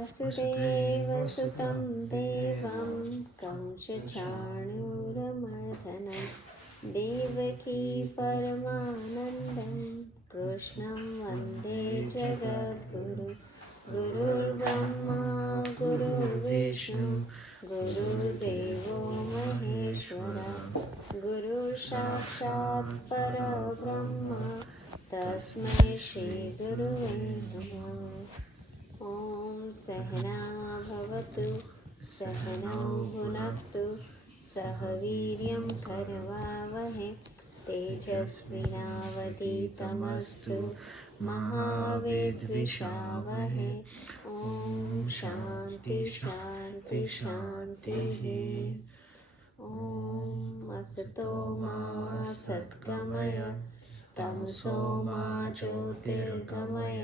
वासुदेवसुतं देवं कंसचाणूरमर्दनं देवकी परमानन्दं कृष्णं वन्दे जगद्गुरु गुरुर्ब्रह्मा गुरुर्विष्णु गुरुर्देवो महेश्वरा गुरुसाक्षात् परब्रह्म तस्मै श्रीगुरुवे नमः। ॐ सहना भवतु सहनौ भुनक्तु सह वीर्यं करवावहै तेजस्विनावधीतमस्तु मा विद्विषावहै। ॐ शान्ति शान्ति शान्तिः। ॐ असतो मा सद्गमय तमसो मा ज्योतिर्गमय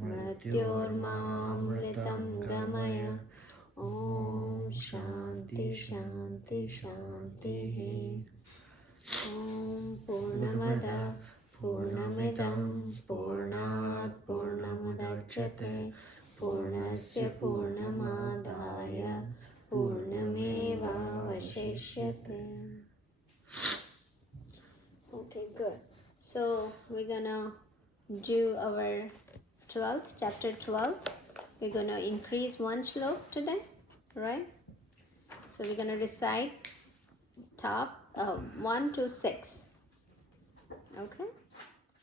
मृत्योर्मामृतं गमय। ॐ शान्ति शान्ति शान्तिः। ॐ पूर्णमदः पूर्णमिदं पूर्णात् पूर्णमुदच्यते पूर्णस्य पूर्णमादाय पूर्णमेवावशिष्यते. Okay, good. So we're gonna do our 12th, chapter 12. We're gonna increase one shlok today, right? So we're gonna recite top 1 to 6. Okay?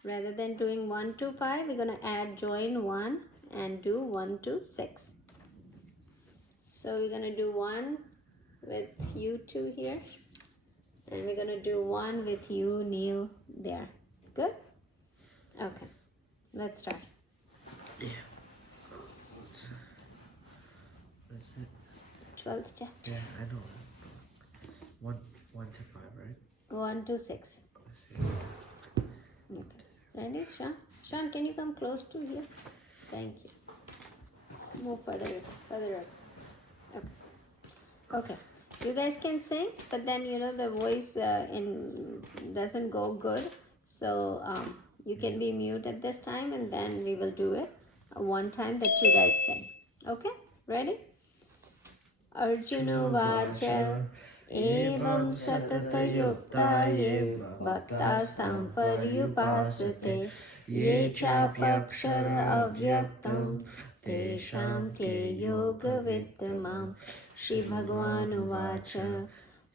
Rather than doing 1 to 5, we're gonna join 1 and do 1 to 6. So we're gonna do 1 with you two here. And we're going to do 1 with you, Neil, there. Good? Okay. Let's start. Yeah. What's it? 12th chapter. Yeah, I know. 1 to 5, right? 1 to 6. 6. Okay. Ready, Sean? Sean, can you come close to here? Thank you. Move further up. Okay. Okay. You guys can sing, but then the voice doesn't go good. So you can be mute at this time, and then we will do it one time that you guys sing. Okay? Ready? Arjuna vacha evam satatayukta ye bhaktastam paryupasate ye chapyakshara avyaktam tesham ke yoga vidtamam. Shri Bhagavan Uvacha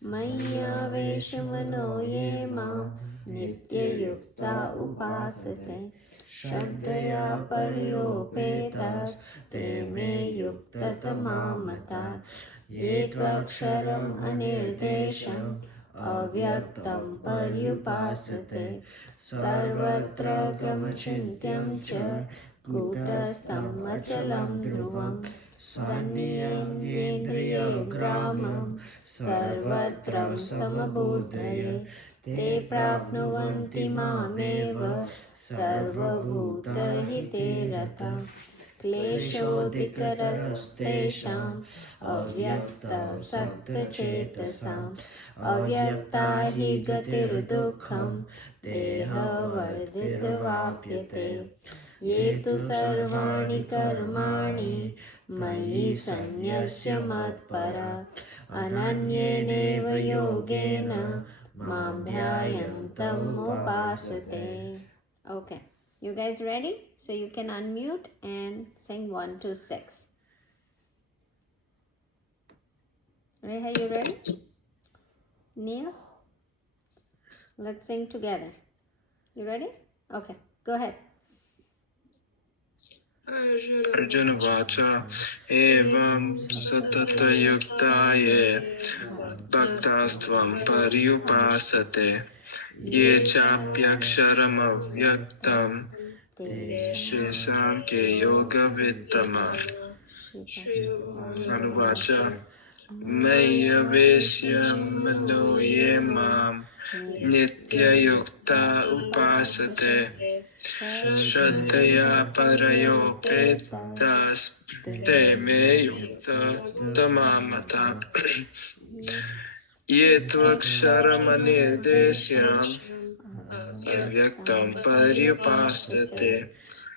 Mayyaveşamano ye mam Nityayukta upasate Shraddhaya paryopetas te me yuktatamamata ye tvaksharam anirdesham avyaktam paryupasate sarvatra gramachintyam cha kutastam achalam dhruvam Sanniyandriyo gramam sarvatram samabudhaye te prapnuvanti mameva sarvabhutahite rata kleshodhikarastesham avyakta sakta chetasam avyakta hi gatirdukham deha vardhitavapyate ye tu sarvani karmani Mayi sanyasya matpara ananyeneva yogena mam dhyayantam upasate. Okay, you guys ready? So you can unmute and sing 1 to 6. Reha, you ready? Neil? Let's sing together. You ready? Okay, go ahead. Arjuna vacha evam satatayuktaye bhaktastvam paryupasate ye chapyaksharam avyaktam tesham ke yoga vittama. Anuvacha Mayavesya mano ye mam Nityayukta upasate Shraddhaya parayopetas te me yukta tamamata ye tvaksharamanidesyam avyaktam paryupasate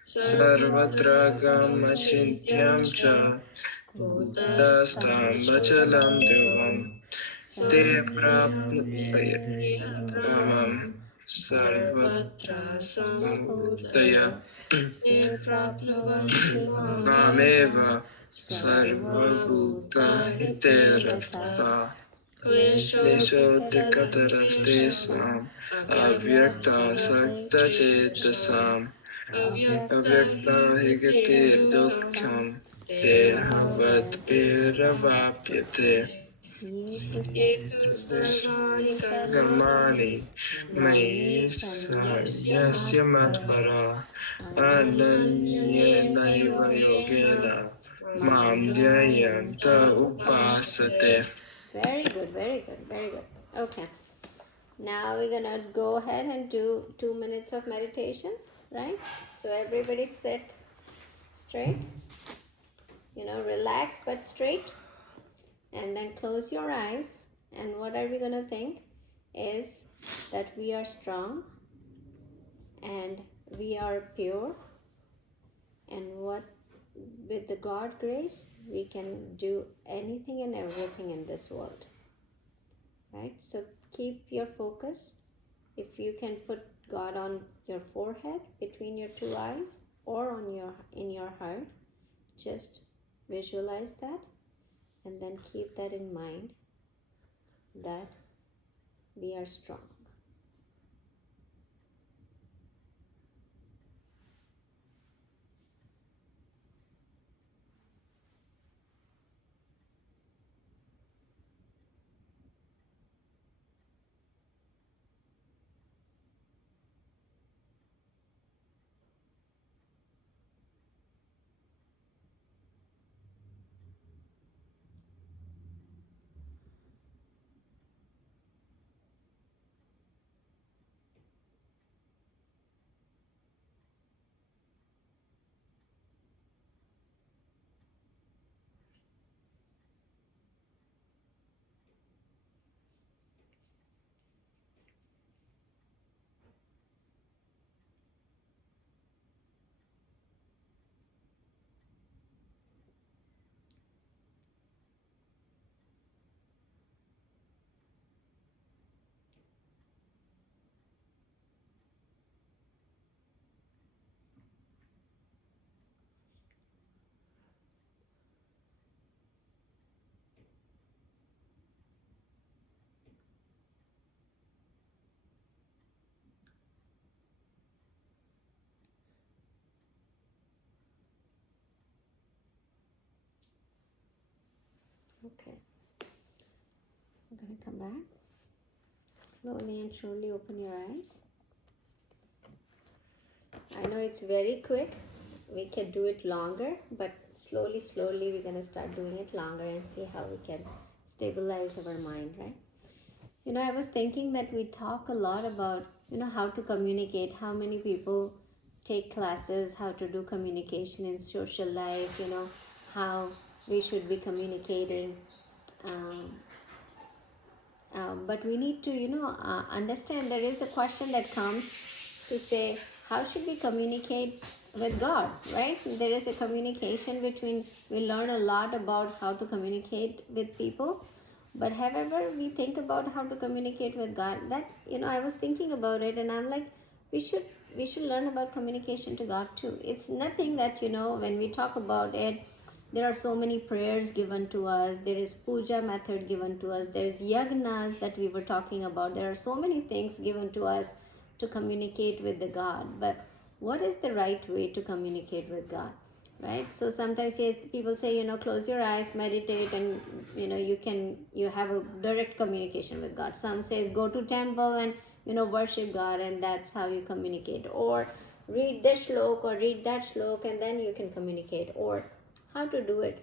सर्वत्र गमचिन्त्यं च कूटस्थं वचलं ध्रुवं ते प्राप्नुयामं सर्वत्र सम्बुद्धय मामेव सर्वभूतहिते रताः क्लेशोऽधिकतरस्तेषाम् अव्यक्तासक्तचेतसाम् अव्यक्ता हि गतिर्दुःखं देहवद्भिर्वाप्यते ये तु सर्वाणि कर्माणि मयि यस्य मत्परा अनन्येनैव योगेन मां ध्येयन्त उपासते. Very good, very good, very good. Okay. Now we're gonna go ahead and do 2 minutes of meditation, right? So everybody sit straight, relax but straight, and then close your eyes. And what are we gonna think is that we are strong and we are pure, and what with the God grace we can do anything and everything in this world, right? So keep your focus. If you can put God on your forehead, between your two eyes, or in your heart, just visualize that, and then keep that in mind, that we are strong. Okay, I'm gonna come back. Slowly and surely open your eyes. I know it's very quick. We can do it longer, but slowly, we're gonna start doing it longer and see how we can stabilize our mind, right? I was thinking that we talk a lot about, how to communicate, how many people take classes, how to do communication in social life, how we should be communicating. But we need to, understand there is a question that comes to say, how should we communicate with God, right? There is a communication between, we learn a lot about how to communicate with people, but however we think about how to communicate with God, that, I was thinking about it, and I'm like, we should learn about communication to God too. It's nothing that, when we talk about it, there are so many prayers given to us, there is puja method given to us, there is yagnas that we were talking about, there are so many things given to us to communicate with the God. But what is the right way to communicate with God, right? So sometimes people say, close your eyes, meditate, and you have a direct communication with God. Some says go to temple and worship God, and that's how you communicate, or read this shlok or read that shlok and then you can communicate, or how to do it.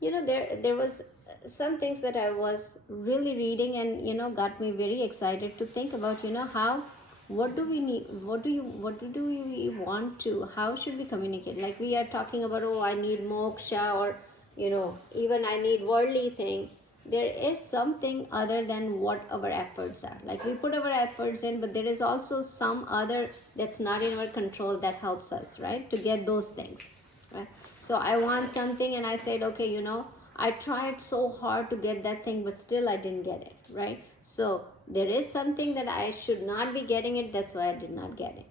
There was some things that I was really reading, and got me very excited to think about, how, what do we need, what do we want to, how should we communicate? Like we are talking about, oh, I need moksha, or even I need worldly thing. there is something other than what our efforts are. Like we put our efforts in, but there is also some other that's not in our control that helps us, right, to get those things, right? So I want something and I said, okay, I tried so hard to get that thing, but still I didn't get it, right? So there is something that I should not be getting it, that's why I did not get it.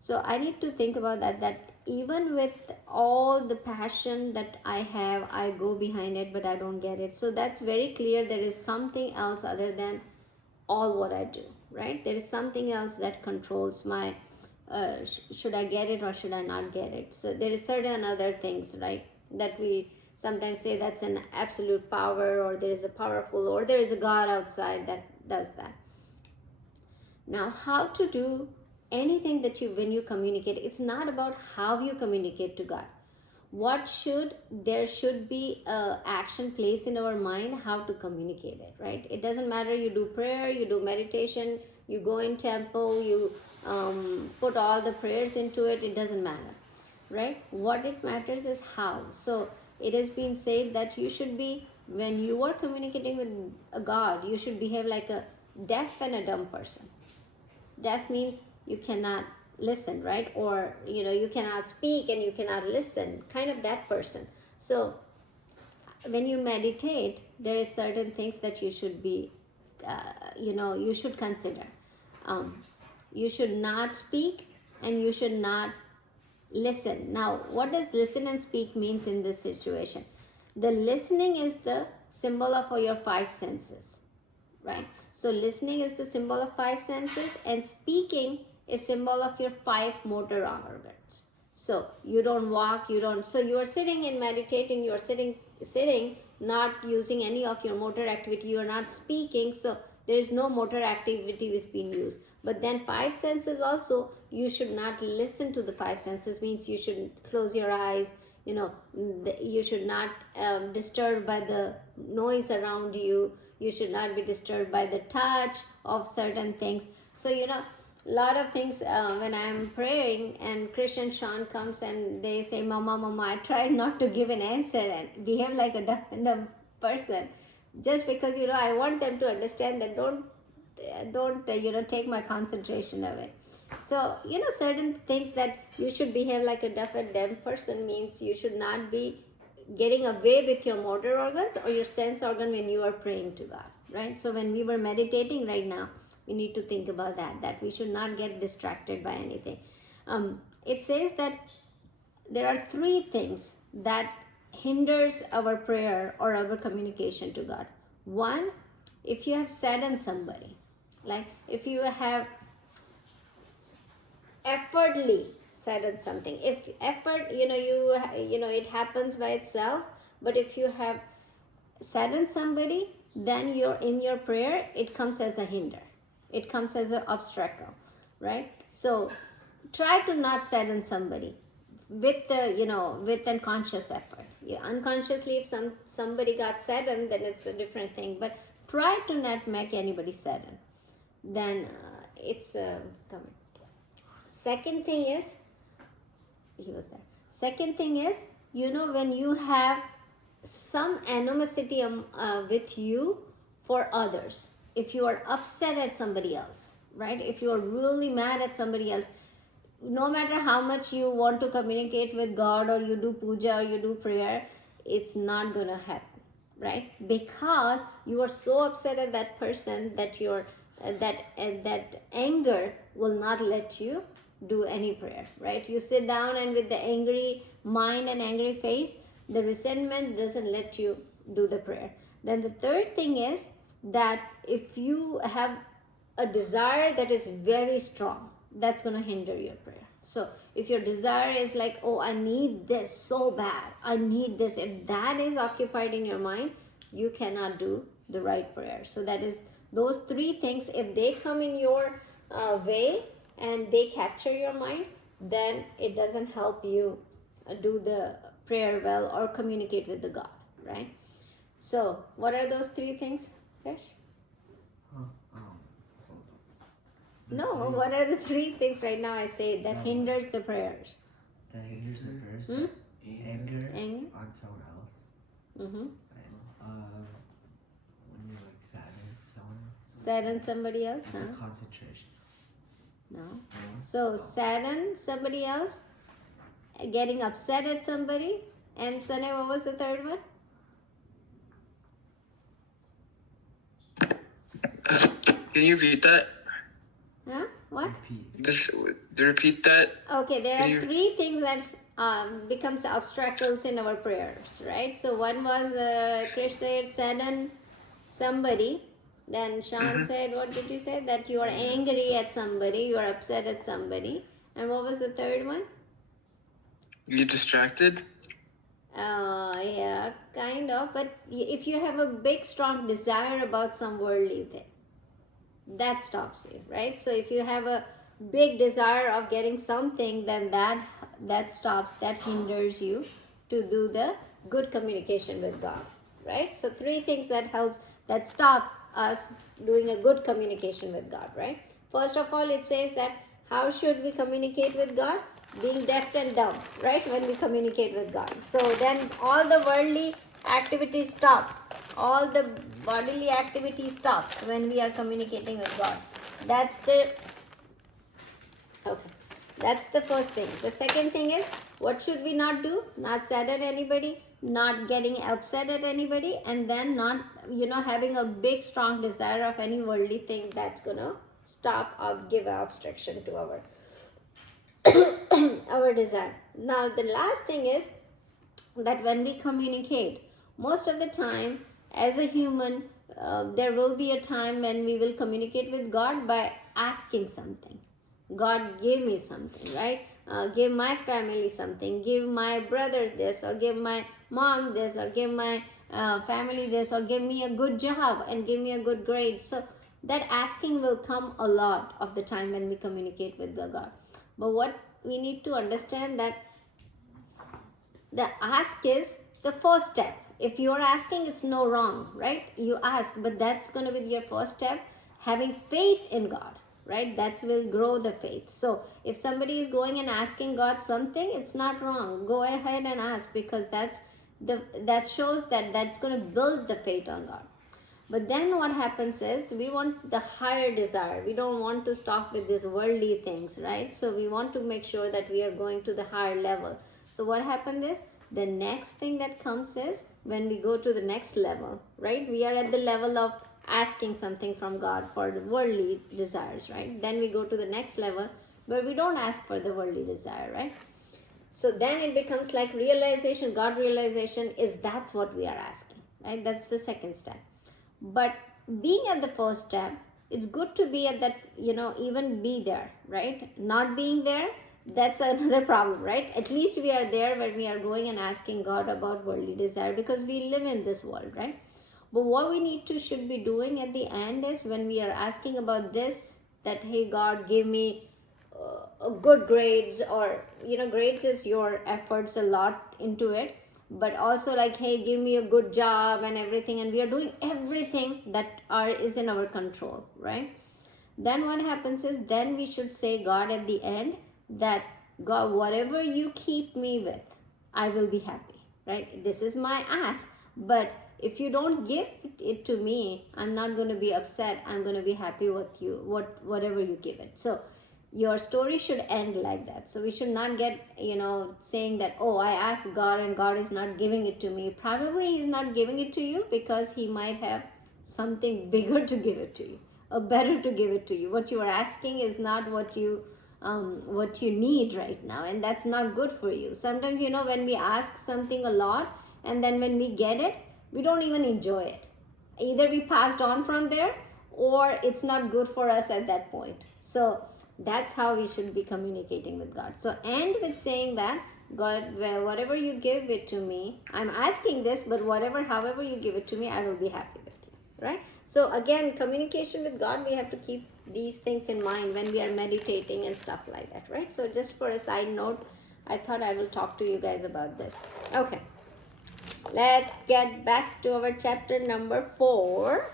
So I need to think about that even with all the passion that I have, I go behind it, but I don't get it. So that's very clear. There is something else other than all what I do, right? There is something else that controls my, should I get it or should I not get it? So there is certain other things, right, that we sometimes say that's an absolute power, or there is a powerful, or there is a God outside that does that. Now, how to do anything that when you communicate, it's not about how you communicate to God. There should be a action placed in our mind how to communicate it, right? It doesn't matter you do prayer, you do meditation, you go in temple, you put all the prayers into it, it doesn't matter, right? What it matters is how. So it has been said that you should be, when you are communicating with a God, you should behave like a deaf and a dumb person. Deaf means you cannot listen, right? Or you cannot speak and you cannot listen, kind of that person. So when you meditate, there is certain things that you should be you should consider. You should not speak and you should not listen. Now, what does listen and speak means in this situation? The listening is the symbol of your five senses, right? So listening is the symbol of five senses, and speaking is symbol of your five motor organs. So you don't walk, so you are sitting and meditating, you are sitting, not using any of your motor activity, you are not speaking, so there is no motor activity is being used. But then five senses also, you should not listen to the five senses, means you should close your eyes, you should not disturb by the noise around you, you should not be disturbed by the touch of certain things. So a lot of things, when I'm praying and Krish and Sean comes and they say, mama, I tried not to give an answer and behave like a dumb person, just because I want them to understand that don't take my concentration away. So certain things that you should behave like a deaf and dumb person means you should not be getting away with your motor organs or your sense organ when you are praying to God, right? So when we were meditating right now, we need to think about that we should not get distracted by anything. It says that there are three things that hinders our prayer or our communication to God. One, if you have saddened somebody, like if you have effortly saddened something, if effort it happens by itself, but if you have saddened somebody, then in your prayer it comes as a hinder, it comes as an obstacle, right? So try to not sadden somebody with the with unconscious effort. Unconsciously, if somebody got saddened, then it's a different thing, but try to not make anybody sadden, then it's coming. Second thing is, he was there. Second thing is, when you have some animosity with you for others, if you are upset at somebody else, right? If you are really mad at somebody else, no matter how much you want to communicate with God, or you do puja or you do prayer, it's not gonna happen, right? Because you are so upset at that person that that anger will not let you do any prayer, right? You sit down and with the angry mind and angry face, the resentment doesn't let you do the prayer. Then the third thing is that if you have a desire that is very strong, that's going to hinder your prayer. So if your desire is like, oh, I need this so bad, I need this, if that is occupied in your mind, you cannot do the right prayer. So that is those three things. If they come in your way and they capture your mind, then it doesn't help you do the prayer well or communicate with the God, right? So what are those three things, Krish? Hold on. No, what are the three things right now I say that hinders the prayers? That hinders the prayers. Anger Anger. on someone else. Mm-hmm. And, Sadden somebody else, huh? Concentration. No. So sadden somebody else, getting upset at somebody, and Sunny, what was the third one? Can you repeat that? Huh? What? Repeat that. Okay, there Can are you- three things that becomes obstacles in our prayers, right? So one was Krish said sadden somebody. Then Sean said, what did you say? That you are angry at somebody, you are upset at somebody. And what was the third one? You distracted? Yeah, kind of. But if you have a big, strong desire about some worldly thing, that stops you, right? So if you have a big desire of getting something, then that stops, that hinders you to do the good communication with God, right? So three things that stop us doing a good communication with God, right? First of all, it says that how should we communicate with God? Being deaf and dumb, right? When we communicate with God, so then all the worldly activities stop, all the bodily activity stops when we are communicating with God. That's the first thing. The second thing is, what should we not do? Not sad at anybody, not getting upset at anybody, and then not having a big strong desire of any worldly thing that's gonna stop or give an obstruction to our our desire. Now the last thing is that when we communicate, most of the time as a human, there will be a time when we will communicate with God by asking something. God, give me something, right? Give my family something, give my brother this, or give my mom this, or give my family this, or give me a good job and give me a good grade. So that asking will come a lot of the time when we communicate with the God. But what we need to understand, that the ask is the first step. If you're asking, it's no wrong, right? You ask, but that's going to be your first step. Having faith in God, right? That will grow the faith. So if somebody is going and asking God something, it's not wrong. Go ahead and ask, because that shows that that's going to build the faith on God. But then what happens is, we want the higher desire. We don't want to stop with these worldly things, right? So we want to make sure that we are going to the higher level. So what happened is, the next thing that comes is when we go to the next level, right? We are at the level of asking something from God for the worldly desires, right? Then we go to the next level where we don't ask for the worldly desire, right? So then it becomes like realization, God realization is that's what we are asking, right? That's the second step. But being at the first step, it's good to be at that, even be there, right? Not being there, that's another problem, right? At least we are there when we are going and asking God about worldly desire, because we live in this world, right? But what we should be doing at the end is, when we are asking about this, that hey God, give me good grades, or grades is your efforts a lot into it, but also like, hey, give me a good job and everything, and we are doing everything that is in our control, right? Then what happens is, then we should say God at the end, that God, whatever you keep me with, I will be happy, right? This is my ask, but if you don't give it to me, I'm not going to be upset. I'm going to be happy with you, whatever you give it. So your story should end like that. So we should not get saying that, oh, I asked God and God is not giving it to me. Probably he's not giving it to you because he might have something bigger to give it to you, or better to give it to you. What you are asking is not what you need right now, and that's not good for you. Sometimes when we ask something a lot, and then when we get it, we don't even enjoy it. Either we passed on from there, or it's not good for us at that point. So that's how we should be communicating with God. So end with saying that, God, whatever you give it to me, I'm asking this, but however you give it to me, I will be happy with you, right? So again, communication with God, we have to keep these things in mind when we are meditating and stuff like that, right? So just for a side note, I thought I will talk to you guys about this. Okay, let's get back to our chapter number 4,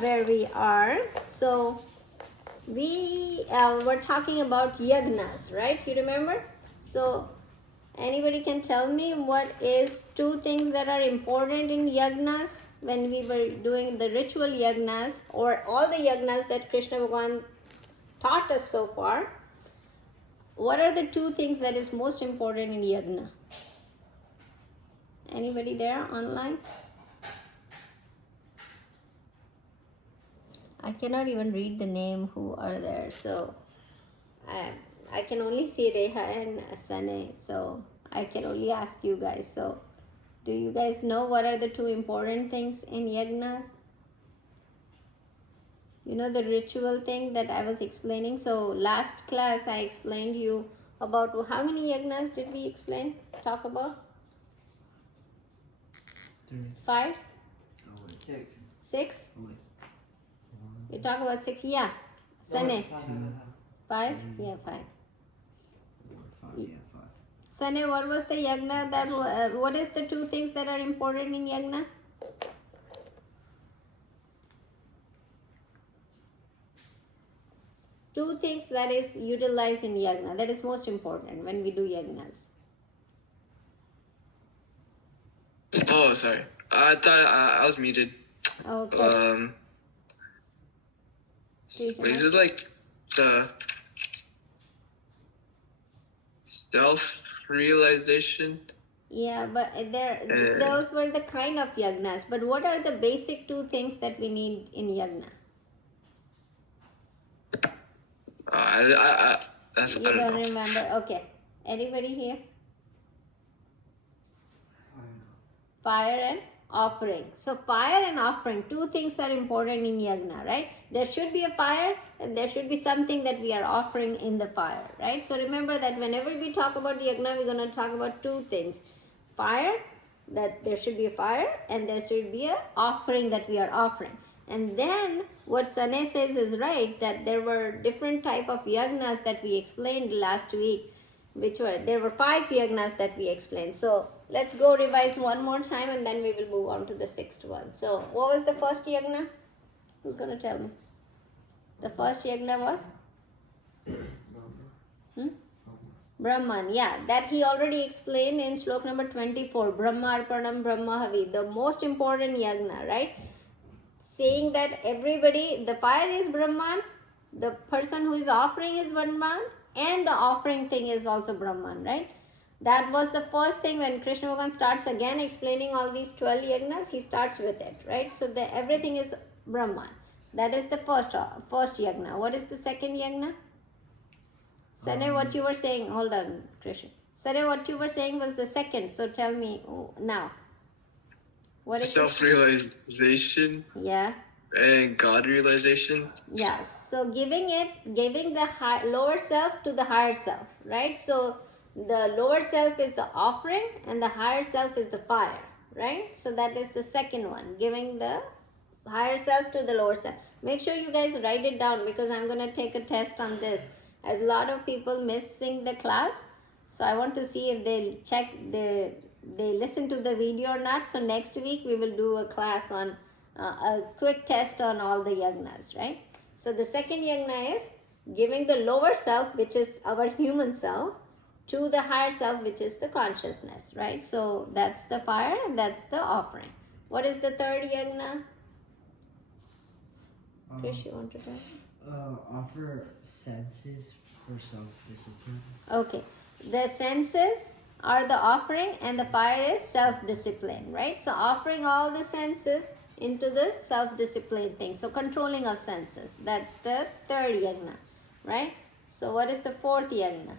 where we are. So we were talking about yagnas, right? You remember? So anybody can tell me what is 2 things that are important in yagnas? when we were doing the ritual yagnas or all the yagnas that Krishna Bhagavan taught us so far, what are the two things that is most important in yagna? Anybody there online? I cannot even read the name who are there, so I can only see Reha and Sane, so I can only ask you guys. So do you guys know what are the two important things in yagna? You know the ritual thing that I was explaining. So last class I explained you about how many yagnas did we talk about? 3. 5? Oh, wait. 6? Oh, wait. We talk about 6, yeah. Sane? 5? Yeah, 5. 5, yeah, 5. Sane, what was the yagna that, what is the two things that are important in yagna? Two things that is utilized in yagna, that is most important when we do yagnas. Oh, sorry. I thought I was muted. Okay. Is it like the self-realization? Yeah, but those were the kind of yagnas. But what are the basic two things that we need in yagna? I You don't don't know. remember? Okay. Anybody here? Fire and offering. So fire and offering, two things are important in yagna, right? There should be a fire and there should be something that we are offering in the fire, right? So remember that whenever we talk about yagna, we're going to talk about two things. Fire, that there should be a fire, and there should be a offering that we are offering. And then what Sane says is right, that there were different type of yagnas that we explained last week, there were 5 yagnas that we explained. So let's go revise one more time and then we will move on to the 6th one. So what was the first yagna? Who's going to tell me? The first yagna was? Brahman, yeah, that he already explained in slok number 24, Brahma Arpanam Brahma Havi, the most important yagna, right? Saying that everybody, the fire is Brahman, the person who is offering is Brahman, and the offering thing is also Brahman, right? That was the first thing when Krishna Bhagavan starts again explaining all these 12 yagnas, he starts with it, right? So everything is Brahman. That is the first yagna. What is the second yagna? Sane, what you were saying, hold on, Krishna. Sane, what you were saying was the second, so tell me now. What is Self-realization? Yeah. And God realization? Yes. So giving the lower self to the higher self, right? So the lower self is the offering and the higher self is the fire, right? So that is the second one, giving the higher self to the lower self. Make sure you guys write it down because I'm going to take a test on this. As a lot of people missing the class, so I want to see if they listen to the video or not. So next week we will do a class on a quick test on all the yagnas, right? So the second yagna is giving the lower self, which is our human self, to the higher self, which is the consciousness, right? So that's the fire and that's the offering. What is the third yagna? Krish, you want to tell? Offer senses for self-discipline. Okay. The senses are the offering and the fire is self-discipline, right? So offering all the senses into the self-discipline thing. So controlling of senses. That's the third yagna, right? So what is the fourth yagna?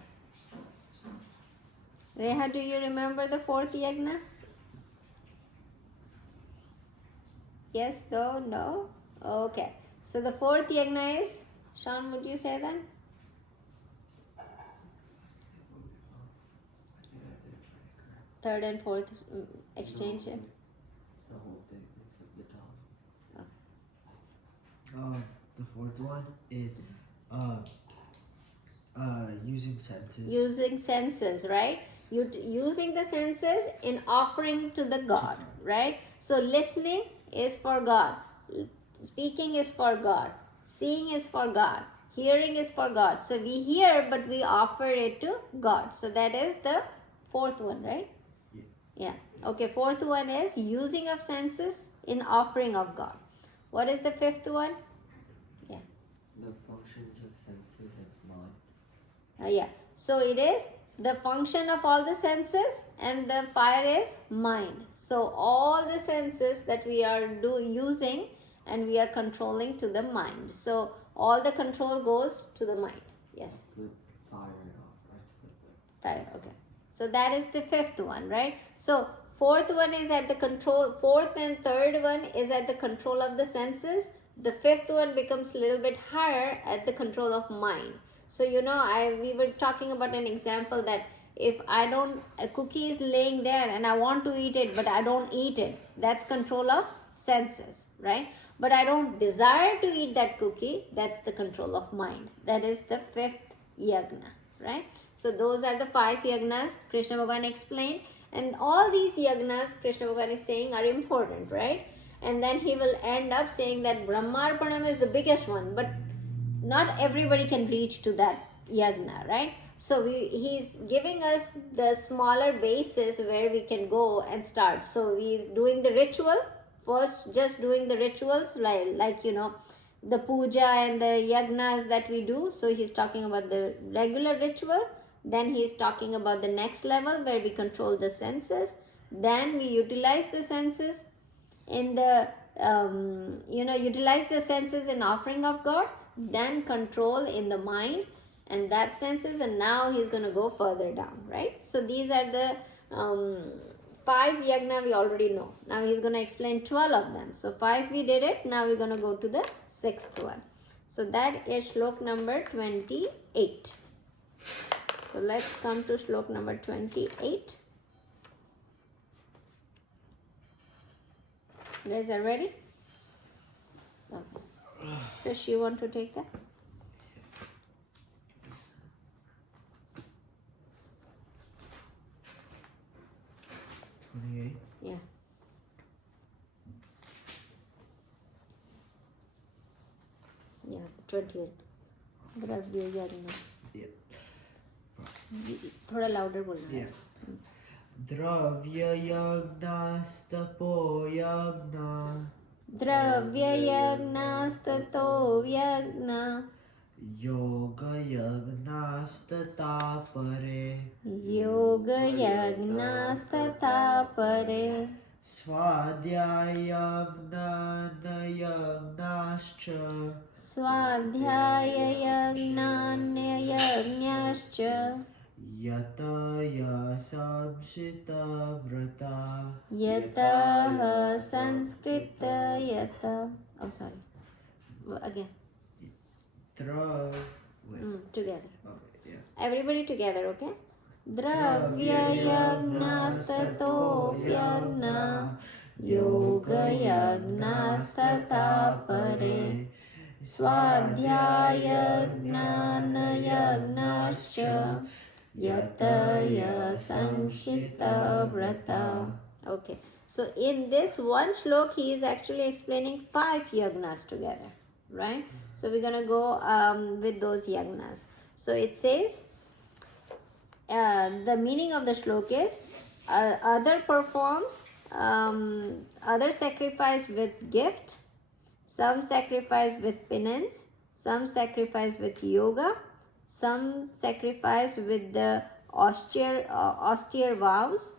Reha, do you remember the fourth yagna? Yes, no, no? Okay. So the fourth yagna is, Sean, would you say that? Third and fourth exchange. The whole thing, the top. The fourth one is using senses. Using senses, right? Using the senses in offering to the God, right? So listening is for God, speaking is for God, seeing is for God, hearing is for God. So we hear but we offer it to God. So that is the fourth one, right? Yeah. Okay, fourth one is using of senses in offering of God. What is the fifth one? Yeah. The functions of senses and mind. Yeah. So it is the function of all the senses, and the fire is mind. So all the senses that we are using, and we are controlling to the mind. So all the control goes to the mind. Yes. Flip fire off. Right? Flip it. Fire. Okay. So that is the fifth one, right? So fourth one is at the control. Fourth and third one is at the control of the senses. The fifth one becomes a little bit higher at the control of mind. So we were talking about an example that if I don't, a cookie is laying there and I want to eat it, but I don't eat it, that's control of senses, right? But I don't desire to eat that cookie, that's the control of mind. That is the fifth yagna, right? So those are the 5 yagnas Krishna Bhagavan explained, and all these yagnas Krishna Bhagavan is saying are important, right? And then he will end up saying that Brahmarpanam is the biggest one, but not everybody can reach to that yagna, right? So he's giving us the smaller basis where we can go and start. So he's doing the ritual first, just doing the rituals like the puja and the yagnas that we do. So he's talking about the regular ritual. Then he's talking about the next level where we control the senses. Then we utilize the senses in the utilize the senses in offering of God, then control in the mind and that senses, and now he's going to go further down, right? So these are the 5 yagna we already know. Now he's going to explain 12 of them. So 5 we did it. Now we're going to go to the 6th one. So that is shlok number 28. So let's come to shlok number 28. You guys are ready? Okay. Krish, you want to take that? 28. Yeah. Yeah, 28. द्रव्य यज्ञ. Yeah. थोड़ा louder बोलना है. Yeah. Dravya yagnastapo yagna. द्रव्य यज्ञस्ततो यज्ञ. Yoga yagnastata pare. योग यज्ञस्तथा परे. Swadhyaya yagna yagnascha. स्वाध्याय यज्ञान्ययज्ञश्च. Yataya samsita vrata. यतः संस्कृत यत. Oh, sorry. Again. Together. Okay, yeah. Everybody together, okay? Dravya yagnastato yagna. Yoga yagnastata pare. Swadhyaya gnana yagnascha. Yataya samshita vrata. Okay. So in this one shlok, he is actually explaining 5 yagnas together, right? So we're going to go with those yagnas. So it says, the meaning of the shlok is, other performs, other sacrifice with gift, some sacrifice with penance, some sacrifice with yoga, some sacrifice with the austere vows,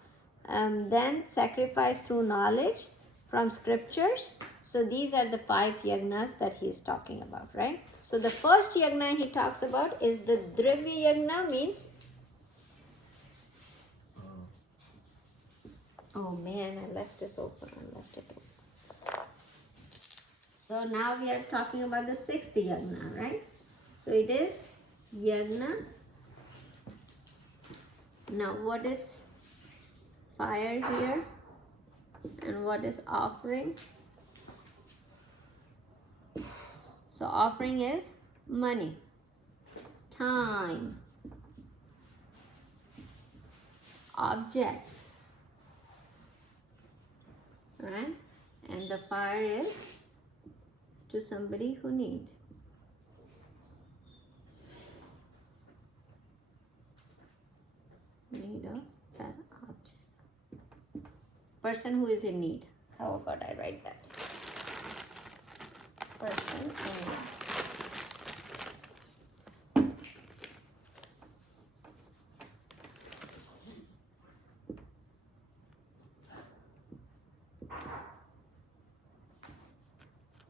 then sacrifice through knowledge from scriptures. So these are the 5 yagnas that he is talking about, right? So the first yagna he talks about is the dravya yagna, means, oh man, I left this open. So now we are talking about the 6th yagna, right? So it is yagna. Now what is fire here and what is offering? So offering is money, time, objects, right? And the fire is to somebody who need of that object. person who is in need. How about I write that? Person in need.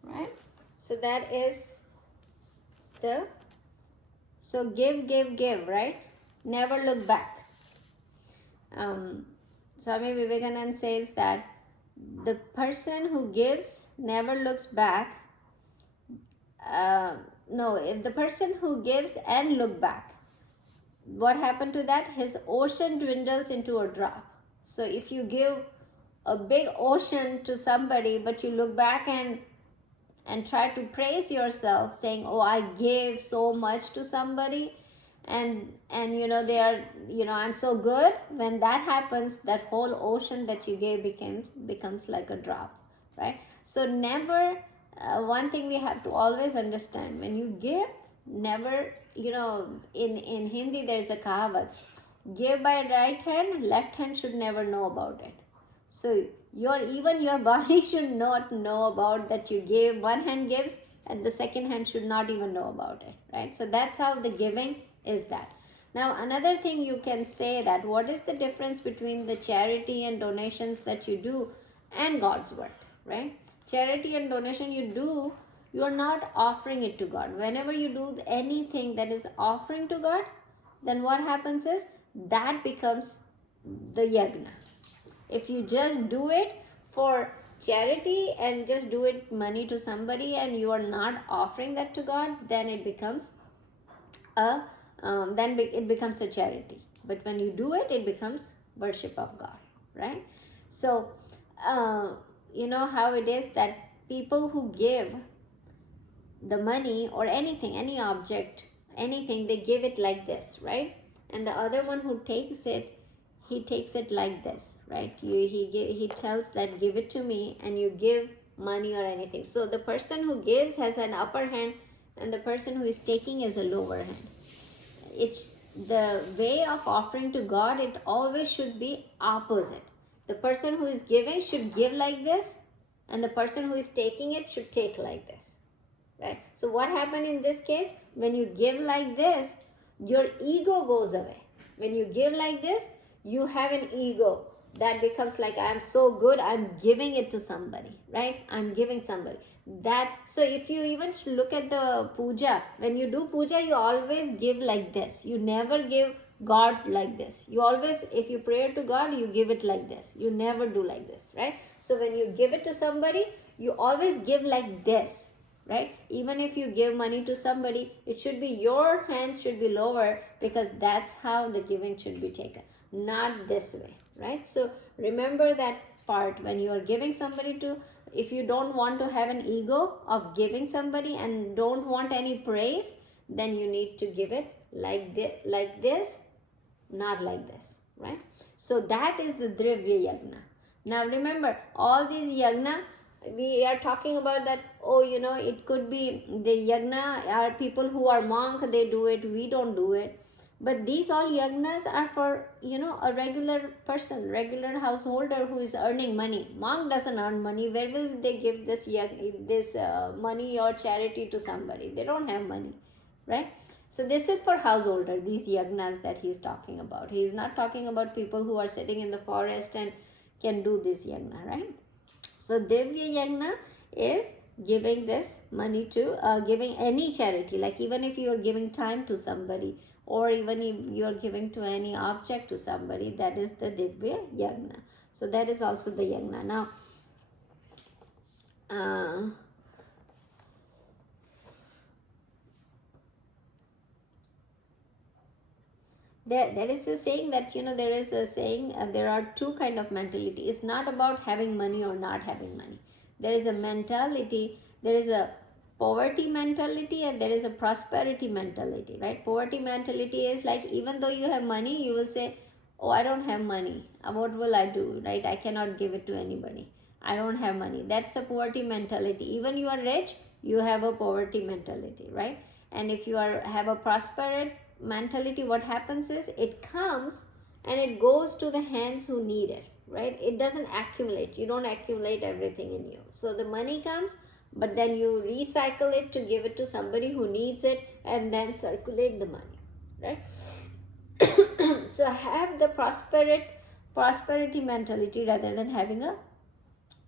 Right? So that is the, so give, right? Never look back. Swami Vivekananda says that the person who gives never looks back. No, if the person who gives and look back, what happened to that? His ocean dwindles into a drop. So if you give a big ocean to somebody, but you look back and try to praise yourself, saying, oh, I gave so much to somebody, and you know, they are, you know, I'm so good. When that happens, that whole ocean that you gave becomes like a drop, right? So never, one thing we have to always understand, when you give, never, you know, in Hindi there's a kahavat, give by right hand, left hand should never know about it. So even your body should not know about that you gave. One hand gives and the second hand should not even know about it, right? So that's how the giving is that. Now another thing you can say, that what is the difference between the charity and donations that you do and God's work, right? Charity and donation you do, you are not offering it to God. Whenever you do anything that is offering to God, then what happens is that becomes the yagna. If you just do it for charity and just do it money to somebody and you are not offering that to God, then it becomes a it becomes a charity. But when you do it, it becomes worship of God, right? So you know how it is that people who give the money or anything, any object, anything, they give it like this, right? And the other one who takes it, he takes it like this, right? He tells that give it to me, and you give money or anything. So the person who gives has an upper hand and the person who is taking is a lower hand. It's the way of offering to God, it always should be opposite. The person who is giving should give like this, and the person who is taking it should take like this, right? So what happened in this case? When you give like this, your ego goes away. When you give like this, you have an ego that becomes like, I'm so good, I'm giving it to somebody, right? I'm giving somebody that. So if you even look at the puja, when you do puja, you always give like this. You never give God like this. You always, if you pray to God, you give it like this. You never do like this, right? So when you give it to somebody, you always give like this, right? Even if you give money to somebody, it should be, your hands should be lower, because that's how the giving should be taken, not this way, right? So remember that part when you are giving somebody to, if you don't want to have an ego of giving somebody and don't want any praise, then you need to give it like this, not like this, right? So that is the Drivya Yagna. Now remember, all these yagna, we are talking about that, oh, you know, it could be the yagna are people who are monk, they do it, we don't do it. But these all yagnas are for, you know, a regular person, regular householder who is earning money. Monk doesn't earn money. Where will they give this money or charity to somebody? They don't have money, right? So this is for householder, these yagnas that he is talking about. He is not talking about people who are sitting in the forest and can do this yagna, right? So Divya Yagna is giving this money to, giving any charity, like even if you are giving time to somebody, or even if you are giving to any object to somebody, that is the Divya Yagna. So that is also the Yagna. Now, there is a saying that, you know, there is a saying, there are two kind of mentality. It's not about having money or not having money. There is a mentality, there is a poverty mentality and there is a prosperity mentality, right? Poverty mentality is like, even though you have money, you will say, oh, I don't have money, what will I do, right? I cannot give it to anybody, I don't have money. That's a poverty mentality. Even you are rich, you have a poverty mentality, right? And if you have a prosperity mentality, what happens is it comes and it goes to the hands who need it. right? It doesn't accumulate. You don't accumulate everything in you. So the money comes, but then you recycle it to give it to somebody who needs it, and then circulate the money, right? So have the prosperity mentality rather than having a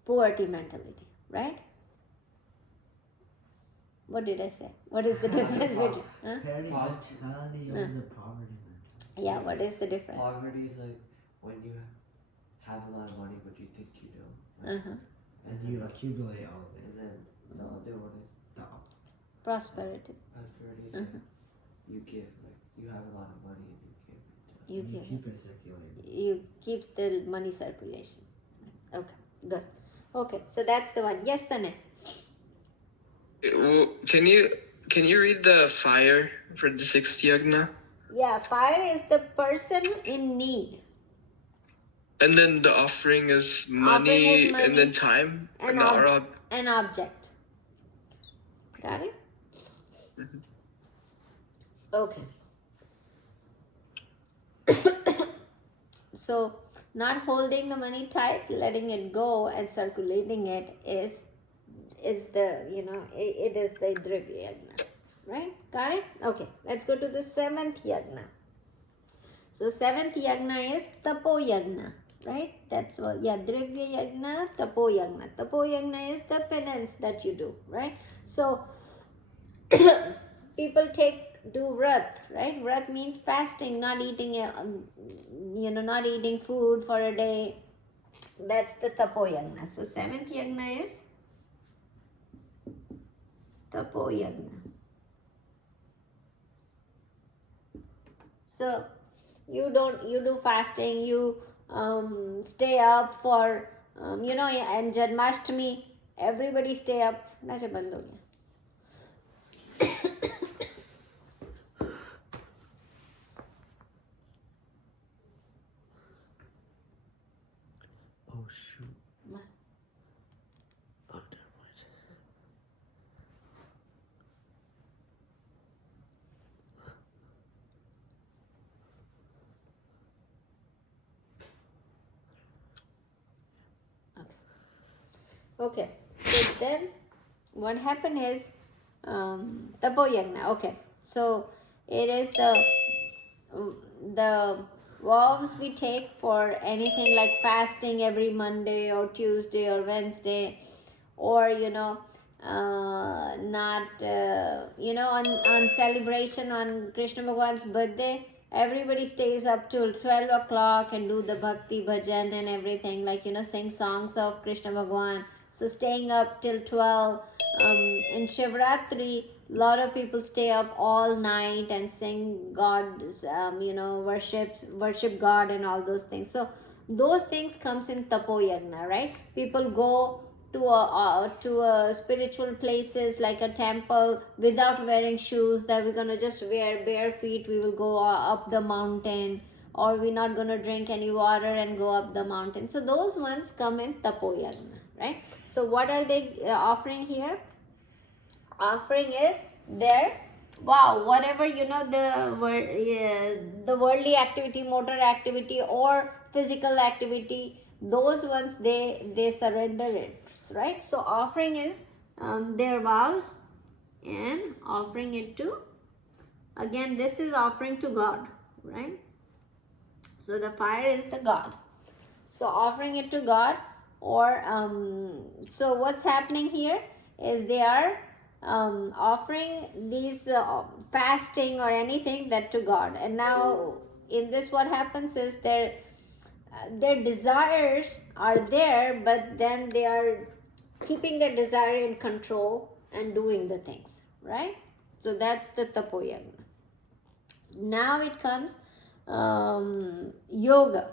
poverty mentality, right? What did I say? What is the difference between? Poverty Poverty. mentality or the poverty mentality? Yeah, what is the difference? Poverty is like when you have a lot of money but you think you don't. Uh-huh. And you accumulate all of it. And then the other one is The Prosperity. prosperity is Uh-huh. like you give, like you have a lot of money and you give it to You you give keep it circulating. you keeps the money circulation. Okay, good. Okay, so that's the one. Yes, Sane. Can you read the fire for the sixth yagna? Yeah, fire is the person in need. And then the offering is Offering money, is money and then time. and an object. Got it? Okay. So not holding the money tight, letting it go and circulating it is the, it is the Drivya Yagna. Right? Got it? Okay. Let's go to the seventh yagna. So seventh yagna is Tapo Yagna. Right? That's all. Yeah, Drivya Yagna, Tapo Yagna. Tapo Yagna is the penance that you do. Right? So people do vrat, right? Vrat means fasting, not eating, not eating food for a day. That's the Tapo Yagna. So seventh yagna is Tapo Yagna. So you do fasting, you stay up for, and Janmashtami, everybody stay up. Nacha band ho gaya. Oh shoot. What? Oh, never mind. Okay, so then what happened is Tapo Yagna. Okay, so it is the vows we take for anything like fasting every Monday or Tuesday or Wednesday, or not on celebration on Krishna Bhagwan's birthday. Everybody stays up till 12 o'clock and do the bhakti bhajan and everything, like sing songs of Krishna Bhagwan. So staying up till 12. In Shivratri, a lot of people stay up all night and sing God's, worship God and all those things. So those things comes in Tapo Yagna, right? People go to a spiritual places like a temple without wearing shoes, that we're gonna just wear bare feet. We will go up the mountain, or we're not gonna drink any water and go up the mountain. So those ones come in Tapo Yagna, right? So what are they offering here? Offering is their whatever the worldly activity, motor activity, or physical activity, those ones they surrender it, right? So offering is their vows and offering it to, again, this is offering to God, right? So the fire is the God. So offering it to God, or so what's happening here is they are offering these fasting or anything that to God. And now in this, what happens is their desires are there, but then they are keeping their desire in control and doing the things, right? So that's the Tapo Yagna. Now it comes yoga.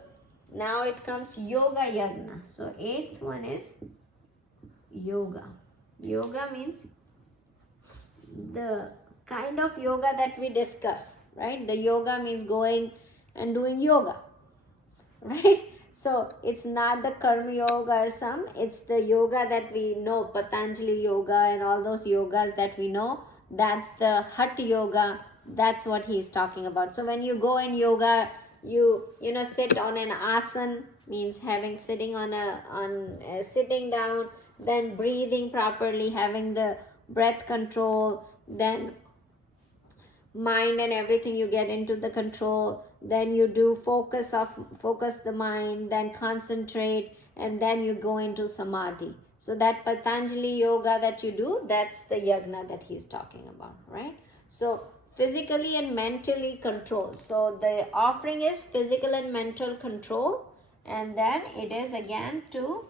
Now it comes Yoga Yagna. So eighth one is yoga. Yoga means the kind of yoga that we discuss, right? The yoga means going and doing yoga, right? So it's not the Karma Yoga or some, it's the yoga that we know, Patanjali Yoga and all those yogas that we know. That's the Hatha Yoga. That's what he's talking about. So when you go in yoga, you know, sit on an asana, means having sitting on sitting down, then breathing properly, having the breath control, then mind and everything you get into the control, then you do focus the mind, then concentrate, and then you go into samadhi. So that Patanjali yoga that you do, that's the yagna that he's talking about, right? So physically and mentally control. So the offering is physical and mental control, and then it is again to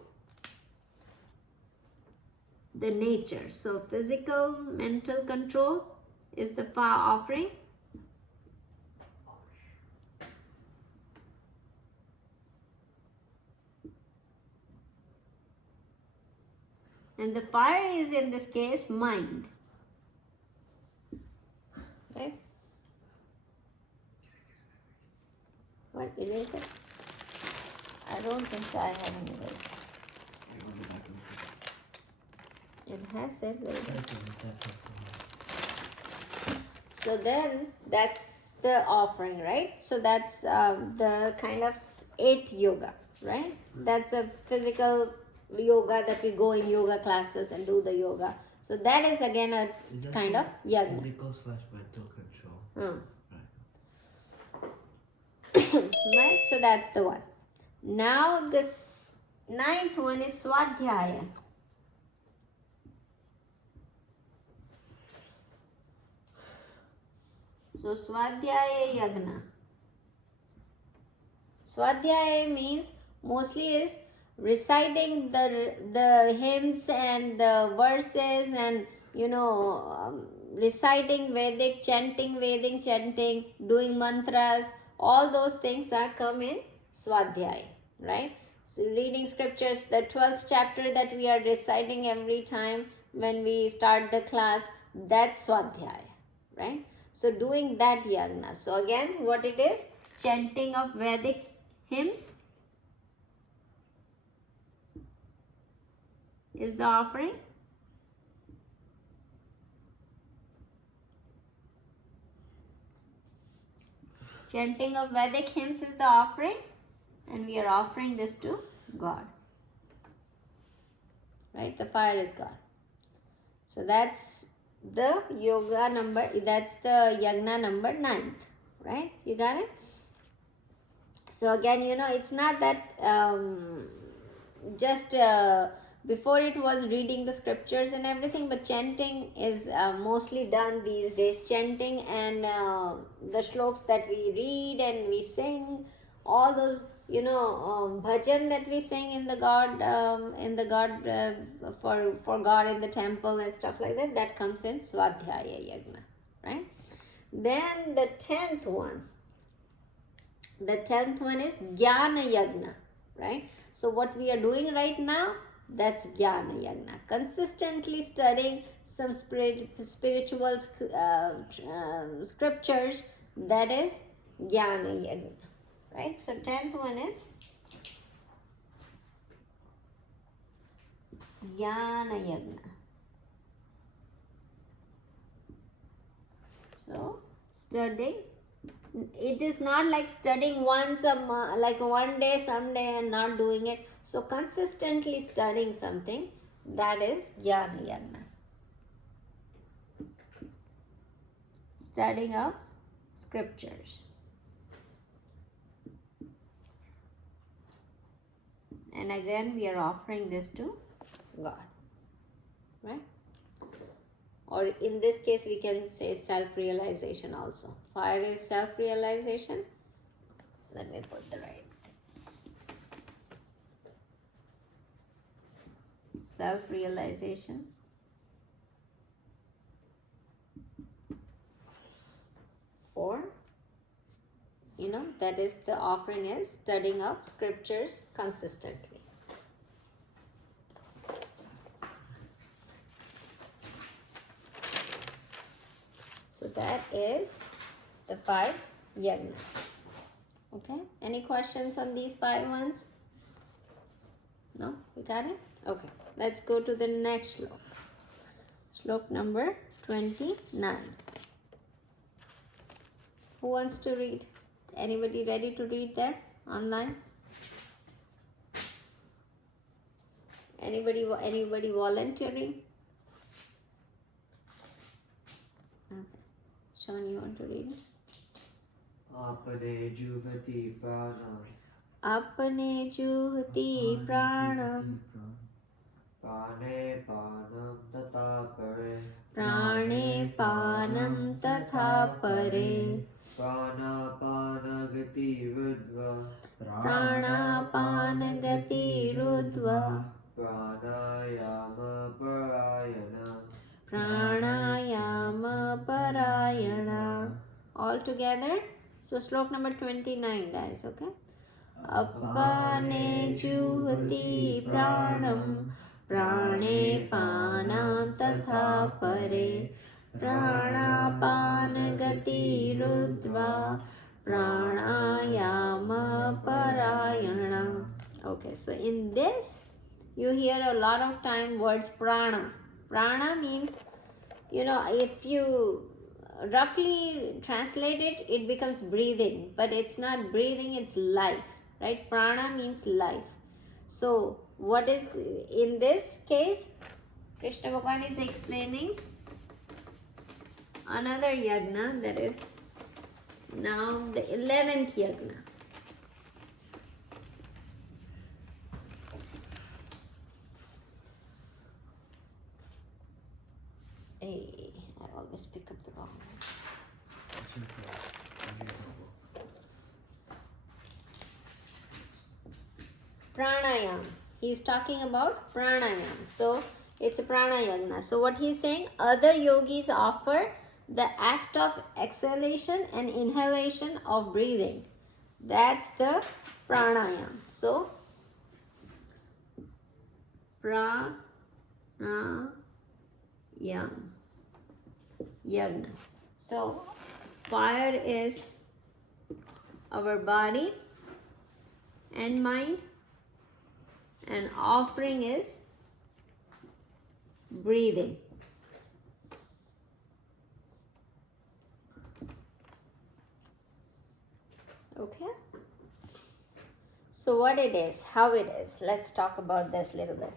the nature. So physical mental control is the offering. And the fire is in this case mind. Okay. What eraser? I don't think so. I have an eraser. It has it later. So then that's the offering, right? So that's the kind of 8th yoga, right? That's a physical yoga that we go in yoga classes and do the yoga. So that is again a kind of yagna. Physical / mental control. Right? So that's the one. Now this 9th one is Swadhyaya. So Swadhyaya Yagna. Swadhyaya means mostly is reciting the hymns and the verses, and you know, reciting Vedic chanting, doing mantras. All those things are come in Swadhyaya, right? So reading scriptures, the 12th chapter that we are reciting every time when we start the class, that's Swadhyaya, right? So doing that yagna. So again, what it is? Chanting of Vedic hymns is the offering. Chanting of Vedic hymns is the offering, and we are offering this to God. Right? The fire is God. So that's the yoga number, that's the yagna number 9th, right? You got it? So again, you know, it's not that just before it was reading the scriptures and everything, but chanting is mostly done these days. Chanting and the shloks that we read and we sing, all those, you know, bhajan that we sing in the God for God in the temple and stuff like that, that comes in Swadhyaya Yagna, right? Then the 10th one. The 10th one is Jnana Yagna, right? So what we are doing right now, that's Jnana Yagna. Consistently studying some spiritual scriptures, that is Jnana Yagna, right? So 10th one is Jnana Yagna. So studying. It is not like studying once a month, like one day, someday, and not doing it. So consistently studying something, that is Jnana Yagna. Studying of scriptures. And again, we are offering this to God, right? Or in this case, we can say self-realization also. Fire is self-realization. Let me put the right thing. Self-realization. Or, you know, that is the offering is studying of scriptures consistently. So that is the 5 yagnas. Okay, any questions on these 5 ones? No, we got it? Okay, let's go to the next shlok. Shlok number 29. Who wants to read? Anybody ready to read there online? Anybody volunteering? Okay. Sean, you want to read it? Apane juvati pranam. Apne juhti pranam. Prane panam tata pare. Prane panam tatha pare. Pranapana gati rudva. Pranapana gati rudva. Pranayama parayana. Pranayama parayana. All together. So slok number 29, guys, okay? Apane juhti pranam. Prane panam tatha pare. Pranapana gati rudva. Pranayama parayana. Okay, so in this you hear a lot of time words prana. Prana means, if you roughly translate it, it becomes breathing, but it's not breathing, it's life, right? Prana means life. So what is in this case? Krishna Bhagavan is explaining another yagna, that is now the 11th yagna. Hey, I always pick up the wrong one. Pranayam. He is talking about pranayam. So it's a pranayagna. So what he is saying, other yogis offer the act of exhalation and inhalation of breathing. That's the pranayam. So pranayam yagna. So fire is our body and mind, and offering is breathing. Okay. So what it is, how it is, let's talk about this a little bit.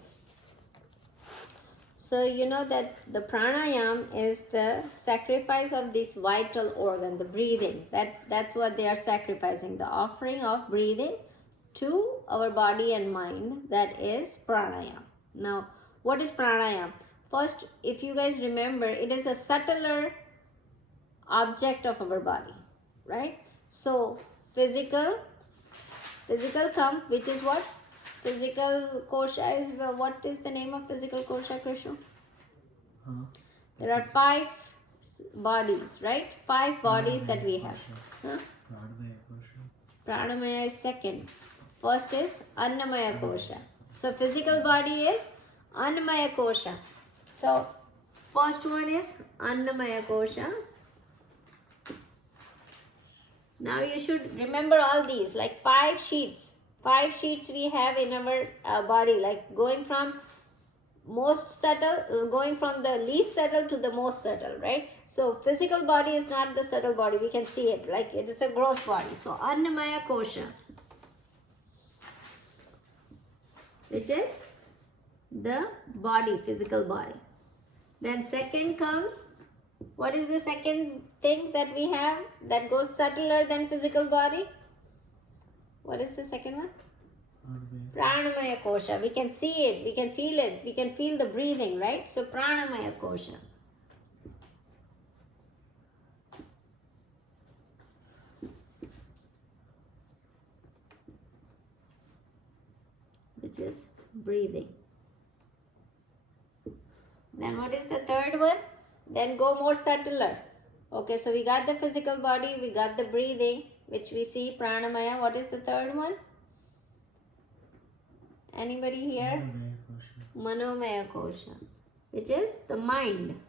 So you know that the pranayam is the sacrifice of this vital organ, the breathing. That's what they are sacrificing, the offering of breathing to our body and mind. That is pranayam. Now, what is pranayam? First, if you guys remember, it is a subtler object of our body, right? So physical come, which is what? Physical kosha is, what is the name of physical kosha, Krishna? There are 5 bodies, right? 5 bodies that we have. Pranamaya is second. First is Annamaya kosha. So physical body is Annamaya kosha. So first one is Annamaya kosha. Now you should remember all these, like 5 sheets. 5 sheets we have in our body, like going from most subtle, going from the least subtle to the most subtle, right? So physical body is not the subtle body, we can see it, like it is a gross body. So Annamaya kosha, which is the body, physical body. Then second comes, what is the second thing that we have that goes subtler than physical body? What is the second one? Pranamaya kosha. We can see it, we can feel it, we can feel the breathing, right? So Pranamaya kosha. Which is breathing. Then what is the third one? Then go more subtler. Okay, so we got the physical body, we got the breathing, which we see pranamaya. What is the third one? Anybody here? Manomaya kosha, which is the mind.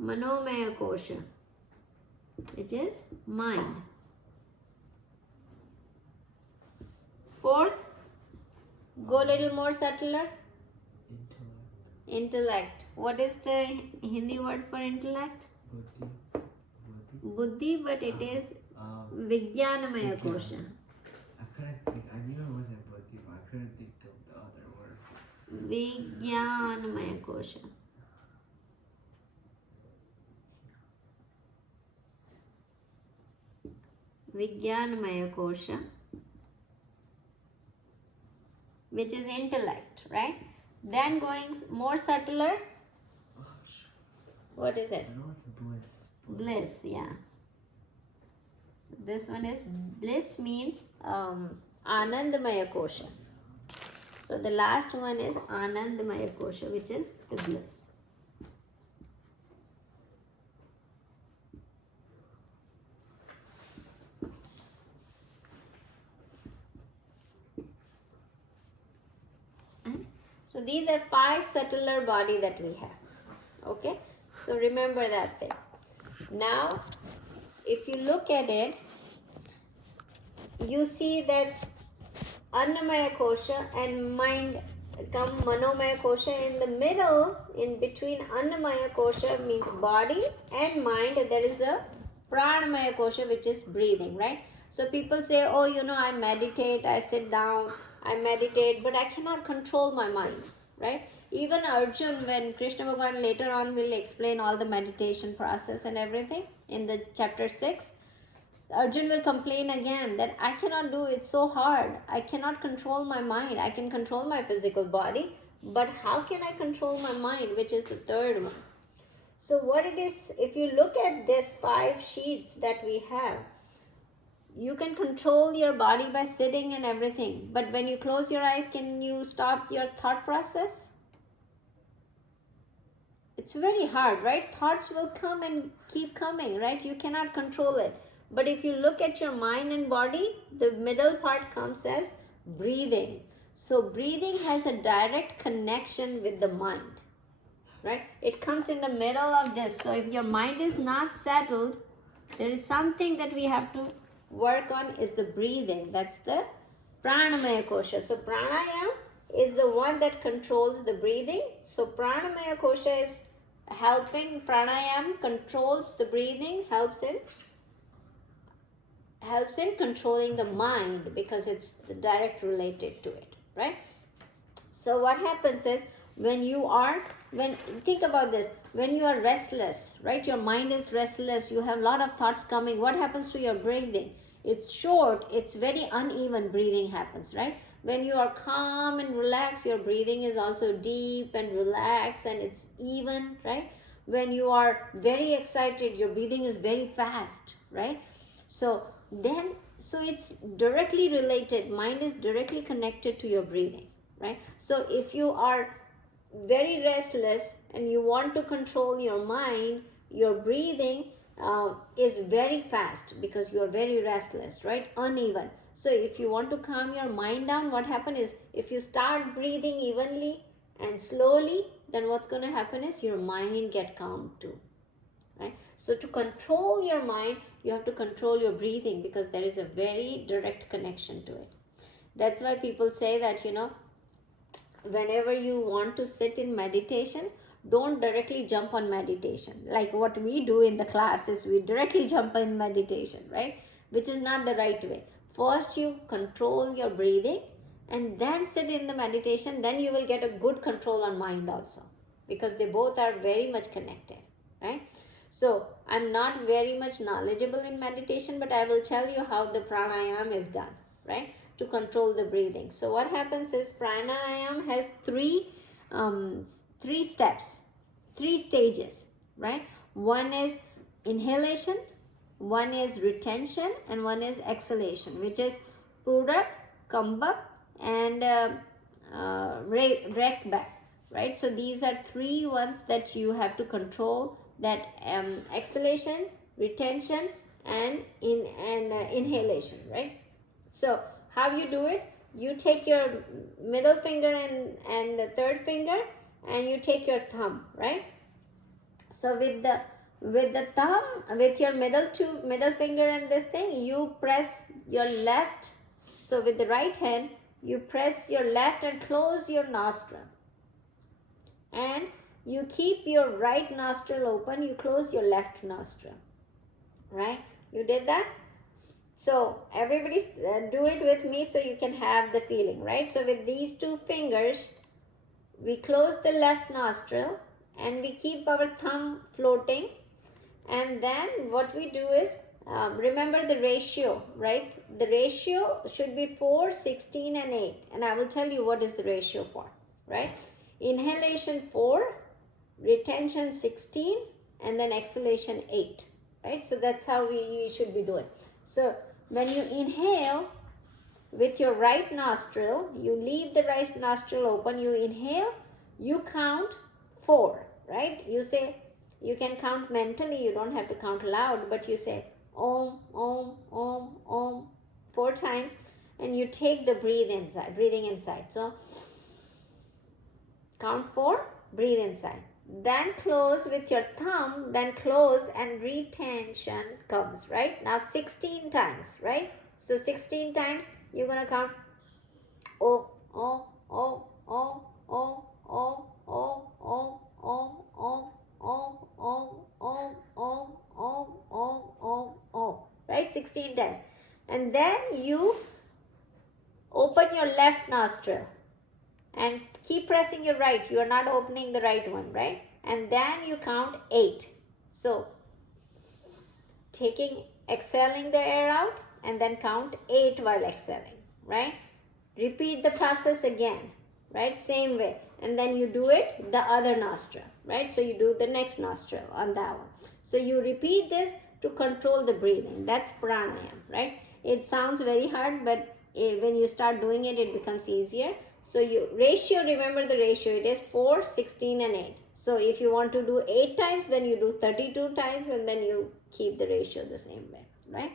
Manomaya kosha, which is mind. Fourth, go a little more subtler. Intellect. What is the Hindi word for intellect? Buddhi, but it is Vijnanamaya Kosha. I couldn't think. I knew it wasn't Buddhi, but I couldn't think of the other word. Vijnanamaya Kosha. Vijnanamaya Kosha, which is intellect, right? Then going more subtler, what is it? I know it's bliss. Bliss, yeah. This one is bliss means Anandamaya Kosha. So the last one is Anandamaya Kosha, which is the bliss. So these are 5 subtler body that we have. Okay, so remember that thing. Now, if you look at it, you see that Annamaya Kosha and mind come Manomaya Kosha. In the middle, in between Annamaya Kosha means body and mind, there is a Pranamaya Kosha, which is breathing, right? So people say, oh, I meditate, I sit down, I meditate, but I cannot control my mind, right? Even Arjun, when Krishna Bhagavan later on will explain all the meditation process and everything in this chapter 6, Arjun will complain again that I cannot do it, so hard. I cannot control my mind. I can control my physical body, but how can I control my mind, which is the third one? So what it is, if you look at this 5 sheets that we have, you can control your body by sitting and everything. But when you close your eyes, can you stop your thought process? It's very hard, right? Thoughts will come and keep coming, right? You cannot control it. But if you look at your mind and body, the middle part comes as breathing. So breathing has a direct connection with the mind, right? It comes in the middle of this. So if your mind is not settled, there is something that we have to work on, is the breathing. That's the Pranamaya Kosha. So Pranayam is the one that controls the breathing. So Pranamaya Kosha is helping. Pranayam controls the breathing, helps in controlling the mind, because it's direct related to it, right? So what happens is, think about this, when you are restless, right? Your mind is restless, you have a lot of thoughts coming. What happens to your breathing? It's short, it's very uneven breathing happens, right? When you are calm and relaxed, your breathing is also deep and relaxed and it's even, right? When you are very excited, your breathing is very fast, right? So it's directly related. Mind is directly connected to your breathing, right? So if you are very restless and you want to control your mind, your breathing is very fast because you are very restless, right? Uneven. So if you want to calm your mind down, what happens is, if you start breathing evenly and slowly, then what's going to happen is your mind get calm too, right? So to control your mind, you have to control your breathing, because there is a very direct connection to it. That's why people say that, whenever you want to sit in meditation, don't directly jump on meditation. Like what we do in the class is we directly jump in meditation, right? Which is not the right way. First you control your breathing and then sit in the meditation, then you will get a good control on mind also, because they both are very much connected, right? So I'm not very much knowledgeable in meditation, but I will tell you how the pranayam is done, right? To control the breathing. So what happens is, pranayam has three steps, 3 stages, right? One is inhalation, one is retention, and one is exhalation, which is Purak, Kambak, and Rekbak, right? So these are 3 ones that you have to control, that exhalation, retention, and inhalation, right? So how you do it? You take your middle finger and the third finger, and you take your thumb, right? So with the thumb, with your middle finger and this thing, you press your left. So with the right hand, you press your left and close your nostril, and you keep your right nostril open, you close your left nostril, right? You did that? So everybody do it with me so you can have the feeling, right? So with these two fingers, we close the left nostril and we keep our thumb floating. And then what we do is, remember the ratio, right? The ratio should be 4, 16 and 8. And I will tell you what is the ratio for, right? Inhalation 4, retention 16, and then exhalation 8, right? So that's how you should be doing. So when you inhale with your right nostril, you leave the right nostril open, you inhale, you count 4, right? You say, you can count mentally, you don't have to count loud, but you say om, om, om, om 4 times, and you take the breathing inside. So count 4, breathe inside. Then close with your thumb, then close and retention comes, right? Now 16 times, right? So 16 times, you're going to count O, O, O, O, O, O, O, O, O, O, O, O, O, O, O, O, O, right? 16 times. And then you open your left nostril and keep pressing your right. You are not opening the right one, right? And then you count 8. So exhaling the air out and then count 8 while exhaling, right? Repeat the process again, right? Same way. And then you do it the other nostril, right? So you do the next nostril on that one. So you repeat this to control the breathing. That's pranayam, right? It sounds very hard, but when you start doing it, it becomes easier. So ratio, remember the ratio, it is 4, 16 and 8. So if you want to do 8 times, then you do 32 times and then you keep the ratio the same way, right?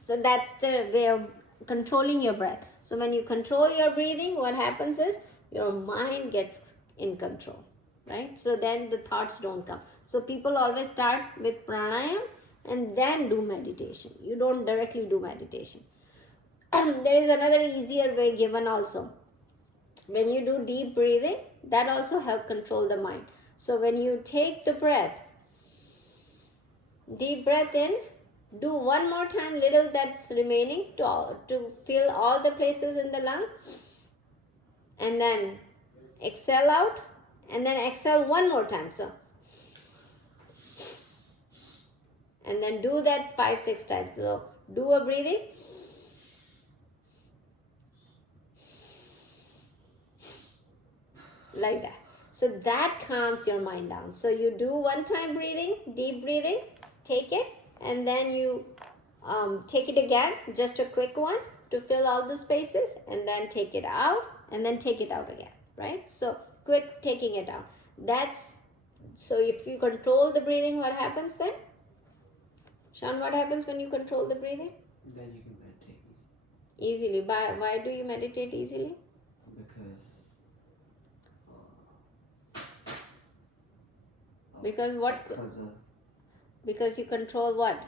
So that's the way of controlling your breath. So when you control your breathing, what happens is your mind gets in control, right? So then the thoughts don't come. So people always start with pranayam and then do meditation. You don't directly do meditation. There is another easier way given also. When you do deep breathing, that also helps control the mind. So when you take the breath, deep breath in, do one more time little that's remaining to fill all the places in the lung, and then exhale out, and then exhale one more time. So, and then do that 5, 6 times. So do a breathing. Like that. So that calms your mind down. So you do one time breathing, deep breathing, take it, and then you take it again, just a quick one to fill all the spaces, and then take it out, and then take it out again, right? So quick taking it out. So if you control the breathing, what happens then? Sean, what happens when you control the breathing? Then you can meditate Easily. Why do you meditate easily? Because what? Because you control what?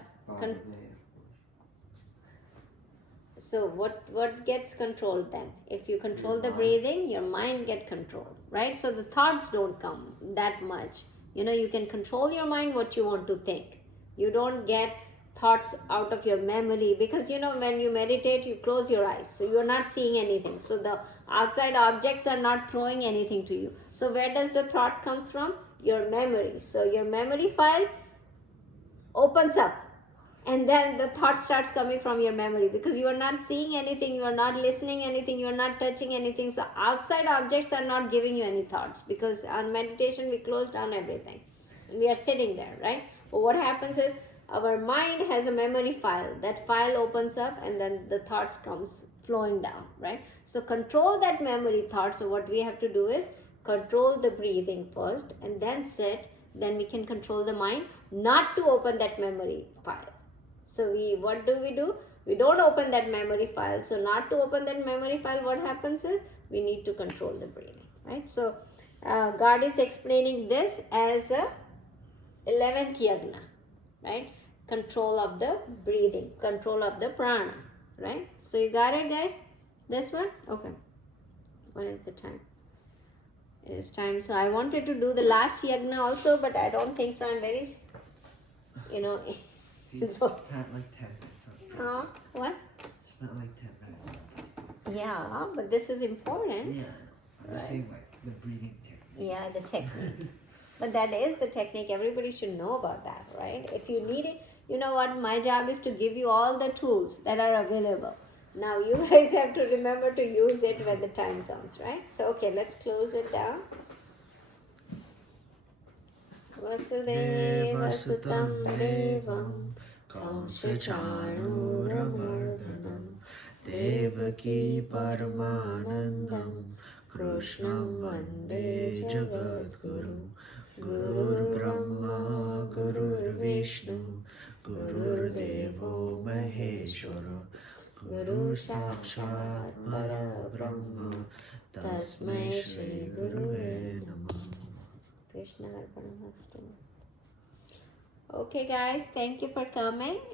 So what gets controlled then? If you control the breathing, your mind get controlled, right? So the thoughts don't come that much. You can control your mind what you want to think. You don't get thoughts out of your memory, because when you meditate, you close your eyes, so you're not seeing anything. So the outside objects are not throwing anything to you. So where does the thought comes from? Your memory. So your memory file opens up, and then the thought starts coming from your memory, because you are not seeing anything, you are not listening anything, you are not touching anything. So outside objects are not giving you any thoughts, because on meditation we close down everything and we are sitting there, right? But what happens is our mind has a memory file. That file opens up and then the thoughts comes flowing down, right? So control that memory thought. So what we have to do is control the breathing first and then sit. Then we can control the mind not to open that memory file. So what do? We don't open that memory file. So not to open that memory file, what happens is we need to control the breathing, right? So God is explaining this as a 11th yagna, right? Control of the breathing, control of the prana, right? So you got it, guys? This one? Okay. What is the time? It is time. So I wanted to do the last yagna also, but I don't think so. I'm very, He It's spent okay. like 10 minutes. What? Spent like 10 minutes. Yeah, but this is important. Yeah, I know. I'm just saying like the breathing technique. Yeah, the technique. But that is the technique. Everybody should know about that, right? If you need it, you know what? My job is to give you all the tools that are available. Now you guys have to remember to use it when the time comes, right? So, okay, let's close it down. Vasudeva Sutam Devam Kamsachanuramardanam Devaki Paramanandam Krishnam Vande Jagadguru Gurur Brahma Gurur Vishnu Gurur Devo Maheshwara Guru Sakshat Parabrahma Tasmai Shri Guruve Namah. Krishna Arpanamastu. Okay, guys, thank you for coming.